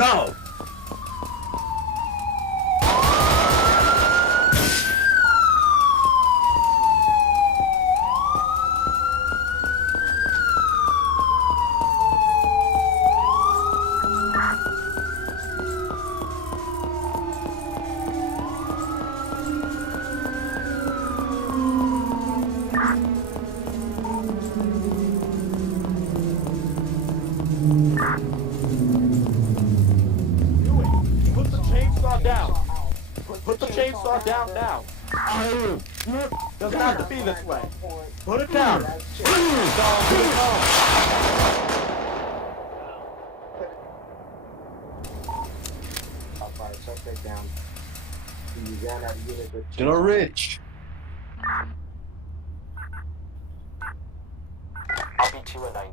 No! Put the chainsaw down. Put the chainsaw down now. Doesn't have to be this way. Put it down. Put it down. Alright, shut that down. You ran out of units with Get a rich. I'll be 2 and 19.